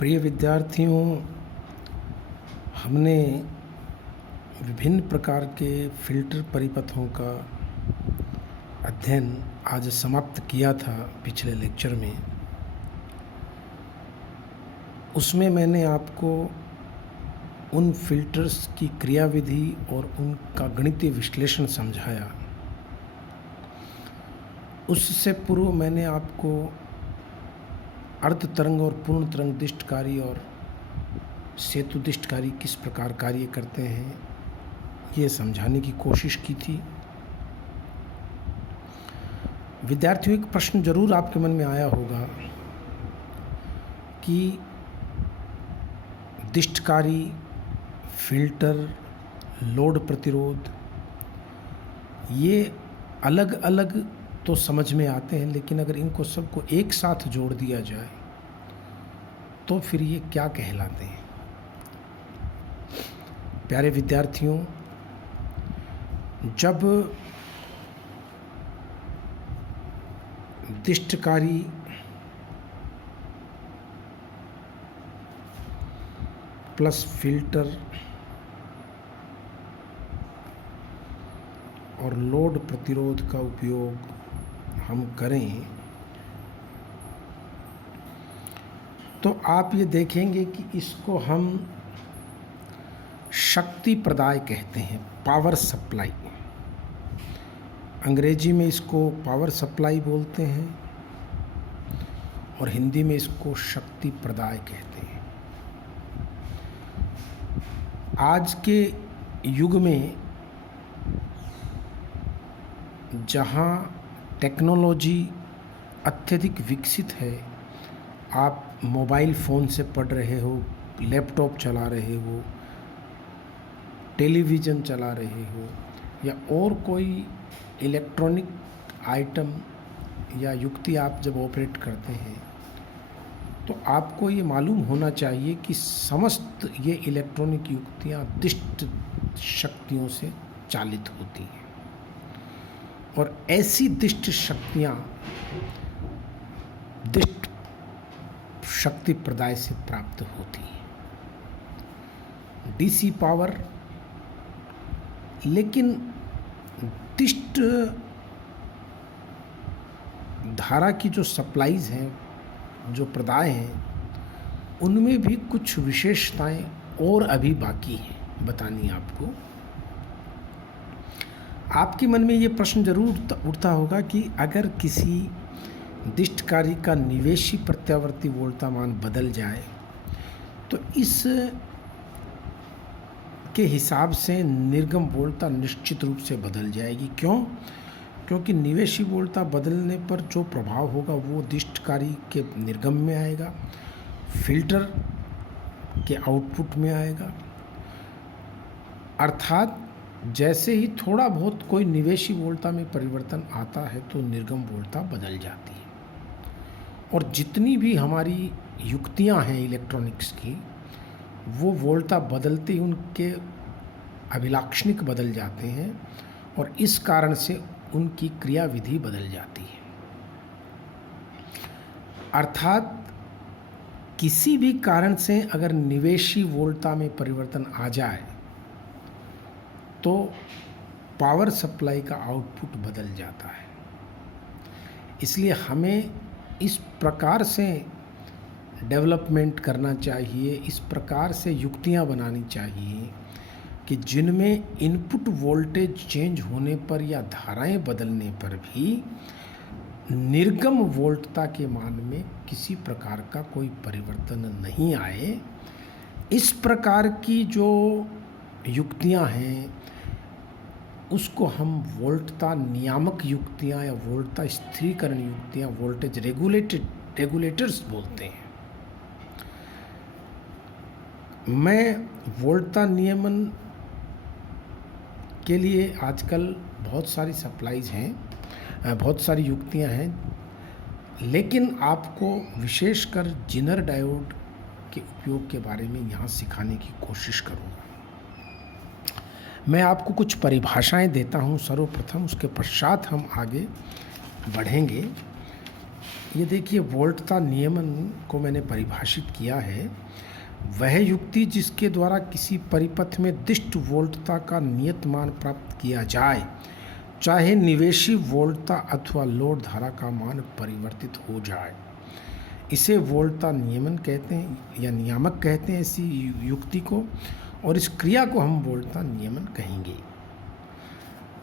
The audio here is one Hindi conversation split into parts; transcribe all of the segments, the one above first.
प्रिय विद्यार्थियों, हमने विभिन्न प्रकार के फ़िल्टर परिपथों का अध्ययन आज समाप्त किया था पिछले लेक्चर में। उसमें मैंने आपको उन फ़िल्टर्स की क्रियाविधि और उनका गणितीय विश्लेषण समझाया। उससे पूर्व मैंने आपको अर्ध तरंग और पूर्ण तरंग दिष्टकारी और सेतु दिष्टकारी किस प्रकार कार्य करते हैं ये समझाने की कोशिश की थी। विद्यार्थियों, एक प्रश्न जरूर आपके मन में आया होगा कि दिष्टकारी, फिल्टर, लोड प्रतिरोध ये अलग अलग तो समझ में आते हैं, लेकिन अगर इनको सबको एक साथ जोड़ दिया जाए तो फिर ये क्या कहलाते हैं। प्यारे विद्यार्थियों, जब दिष्टकारी प्लस फिल्टर और लोड प्रतिरोध का उपयोग हम करें तो आप ये देखेंगे कि इसको हम शक्ति प्रदाय कहते हैं, पावर सप्लाई। अंग्रेजी में इसको पावर सप्लाई बोलते हैं और हिंदी में इसको शक्ति प्रदाय कहते हैं। आज के युग में जहाँ टेक्नोलॉजी अत्यधिक विकसित है, आप मोबाइल फ़ोन से पढ़ रहे हो, लैपटॉप चला रहे हो, टेलीविज़न चला रहे हो या और कोई इलेक्ट्रॉनिक आइटम या युक्ति आप जब ऑपरेट करते हैं तो आपको ये मालूम होना चाहिए कि समस्त ये इलेक्ट्रॉनिक युक्तियाँ दिष्ट शक्तियों से चालित होती हैं और ऐसी दिष्ट शक्तियाँ दिष्ट शक्ति प्रदाय से प्राप्त होती है, डीसी पावर। लेकिन दिष्ट धारा की जो सप्लाईज हैं, जो प्रदाय हैं, उनमें भी कुछ विशेषताएं और अभी बाकी हैं बतानी आपको। आपके मन में ये प्रश्न जरूर उठता होगा कि अगर किसी दिष्टकारी का निवेशी प्रत्यावर्ती वोल्टामान बदल जाए तो इस के हिसाब से निर्गम वोल्टा निश्चित रूप से बदल जाएगी। क्यों? क्योंकि निवेशी वोल्टा बदलने पर जो प्रभाव होगा वो दिष्टकारी के निर्गम में आएगा, फिल्टर के आउटपुट में आएगा। अर्थात जैसे ही थोड़ा बहुत कोई निवेशी वोल्टा में परिवर्तन आता है तो निर्गम वोल्टा बदल जाती है और जितनी भी हमारी युक्तियां हैं इलेक्ट्रॉनिक्स की, वो वोल्टा बदलते ही उनके अभिलाक्षणिक बदल जाते हैं और इस कारण से उनकी क्रियाविधि बदल जाती है। अर्थात किसी भी कारण से अगर निवेशी वोल्टा में परिवर्तन आ जाए तो पावर सप्लाई का आउटपुट बदल जाता है। इसलिए हमें इस प्रकार से डेवलपमेंट करना चाहिए, इस प्रकार से युक्तियां बनानी चाहिए कि जिनमें इनपुट वोल्टेज चेंज होने पर या धाराएं बदलने पर भी निर्गम वोल्टता के मान में किसी प्रकार का कोई परिवर्तन नहीं आए। इस प्रकार की जो युक्तियां हैं उसको हम वोल्टता नियामक युक्तियां या वोल्टता स्थिरीकरण युक्तियां, वोल्टेज रेगुलेटर्स बोलते हैं। मैं वोल्टता नियमन के लिए आजकल बहुत सारी सप्लाईज हैं, बहुत सारी युक्तियां हैं, लेकिन आपको विशेषकर जिनर डायोड के उपयोग के बारे में यहाँ सिखाने की कोशिश करूँगा। मैं आपको कुछ परिभाषाएं देता हूँ सर्वप्रथम, उसके पश्चात हम आगे बढ़ेंगे। ये देखिए वोल्टता नियमन को मैंने परिभाषित किया है, वह युक्ति जिसके द्वारा किसी परिपथ में दिष्ट वोल्टता का नियत मान प्राप्त किया जाए, चाहे निवेशी वोल्टता अथवा लोड धारा का मान परिवर्तित हो जाए, इसे वोल्टता नियमन कहते हैं या नियामक कहते हैं इसी युक्ति को, और इस क्रिया को हम वोल्टता नियमन कहेंगे।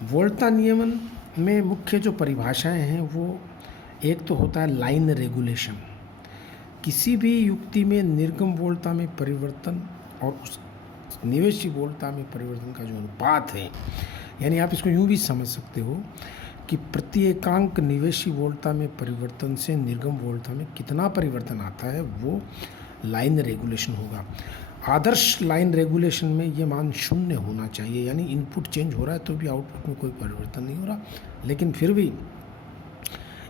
वोल्टता नियमन में मुख्य जो परिभाषाएं हैं वो एक तो होता है लाइन रेगुलेशन, किसी भी युक्ति में निर्गम वोल्टता में परिवर्तन और उस निवेशी वोल्टता में परिवर्तन का जो अनुपात है, यानी आप इसको यूँ भी समझ सकते हो कि प्रति एकांक निवेशी वोल्टता में परिवर्तन से निर्गम वोल्टता में कितना परिवर्तन आता है वो लाइन रेगुलेशन होगा। आदर्श लाइन रेगुलेशन में ये मान शून्य होना चाहिए, यानी इनपुट चेंज हो रहा है तो भी आउटपुट में कोई परिवर्तन नहीं हो रहा, लेकिन फिर भी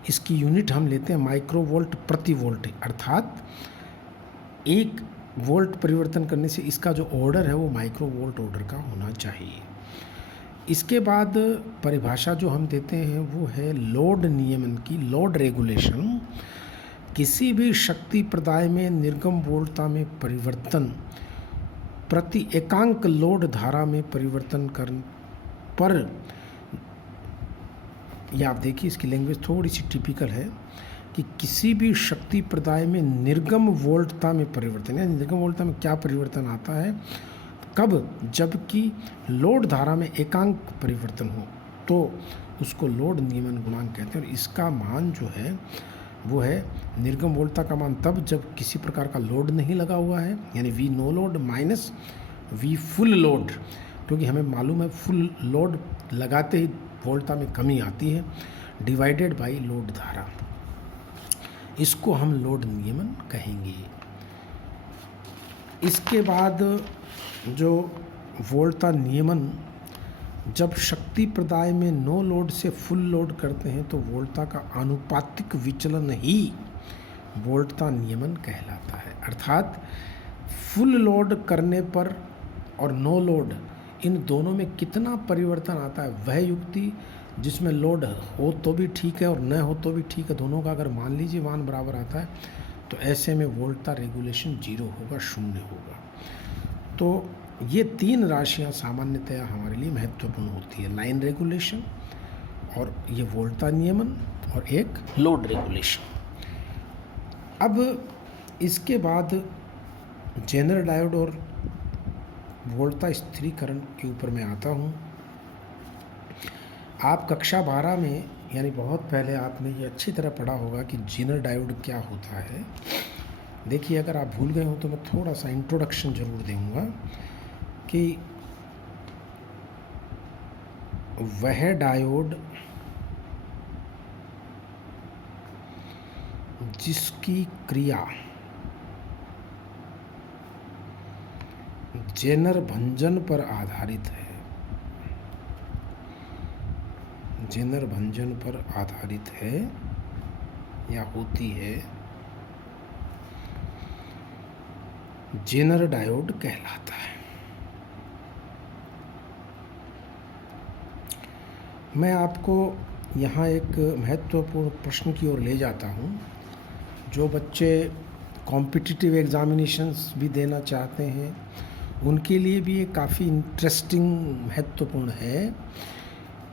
इसकी यूनिट हम लेते हैं माइक्रोवोल्ट प्रति वोल्ट, अर्थात 1 वोल्ट परिवर्तन करने से इसका जो ऑर्डर है वो माइक्रोवोल्ट ऑर्डर का होना चाहिए। इसके बाद परिभाषा जो हम देते हैं वो है लोड नियमन की, लोड रेगुलेशन। किसी भी शक्ति प्रदाय में निर्गम वोल्टता में परिवर्तन प्रति एकांक लोड धारा में परिवर्तन करने पर, या आप देखिए इसकी लैंग्वेज थोड़ी सी टिपिकल है कि किसी भी शक्ति प्रदाय में निर्गम वोल्टता में परिवर्तन, यानी निर्गम वोल्टता में क्या परिवर्तन आता है, कब, जबकि लोड धारा में एकांक परिवर्तन हो तो उसको लोड नियमन गुणांक कहते हैं। और इसका मान जो है वो है निर्गम वोल्टता का मान तब जब किसी प्रकार का लोड नहीं लगा हुआ है, यानी V no load minus V full load, क्योंकि हमें मालूम है फुल लोड लगाते ही वोल्टता में कमी आती है, डिवाइडेड बाय लोड धारा, इसको हम लोड नियमन कहेंगे। इसके बाद जो वोल्टता नियमन जब शक्ति प्रदाय में नो लोड से फुल लोड करते हैं तो वोल्टता का आनुपातिक विचलन ही वोल्टता नियमन कहलाता है। अर्थात फुल लोड करने पर और नो लोड इन दोनों में कितना परिवर्तन आता है, वह युक्ति जिसमें लोड हो तो भी ठीक है और न हो तो भी ठीक है, दोनों का अगर मान लीजिए मान बराबर आता है तो ऐसे में वोल्टता रेगुलेशन 0 होगा, 0 होगा। तो ये 3 राशियां सामान्यतया हमारे लिए महत्वपूर्ण होती है, लाइन रेगुलेशन और ये वोल्टता नियमन और एक लोड रेगुलेशन। अब इसके बाद जेनर डायोड और वोल्टता स्थिरीकरण के ऊपर मैं आता हूँ। आप कक्षा 12 में यानी बहुत पहले आपने ये अच्छी तरह पढ़ा होगा कि जेनर डायोड क्या होता है। देखिए अगर आप भूल गए हो तो मैं थोड़ा सा इंट्रोडक्शन ज़रूर दूँगा कि वह डायोड जिसकी क्रिया जेनर भंजन पर आधारित है, जेनर भंजन पर आधारित है या होती है, जेनर डायोड कहलाता है। मैं आपको यहाँ एक महत्वपूर्ण प्रश्न की ओर ले जाता हूँ। जो बच्चे कॉम्पिटिटिव एग्जामिनेशंस भी देना चाहते हैं उनके लिए भी ये काफ़ी इंटरेस्टिंग महत्वपूर्ण है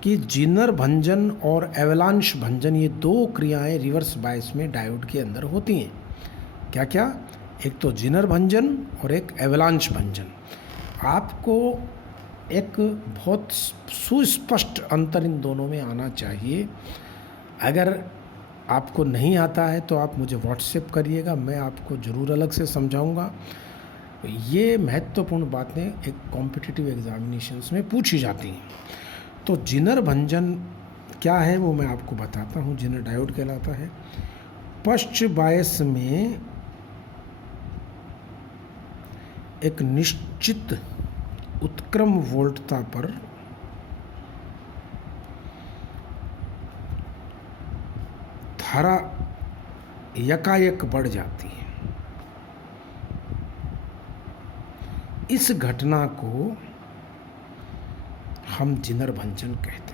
कि जेनर भंजन और एवलांश भंजन ये 2 क्रियाएं रिवर्स बायस में डायोड के अंदर होती हैं। क्या क्या? एक तो जेनर भंजन और एक एवलांश भंजन। आपको एक बहुत सुस्पष्ट अंतर इन दोनों में आना चाहिए। अगर आपको नहीं आता है तो आप मुझे व्हाट्सएप करिएगा, मैं आपको ज़रूर अलग से समझाऊंगा। ये महत्वपूर्ण बातें एक कॉम्पिटिटिव एग्जामिनेशंस में पूछी जाती हैं। तो जेनर भंजन क्या है वो मैं आपको बताता हूँ। जेनर डायोड कहलाता है पश्च बायस में एक निश्चित उत्क्रम वोल्टता पर धारा यकायक बढ़ जाती है। इस घटना को हम जेनर भंजन कहते हैं।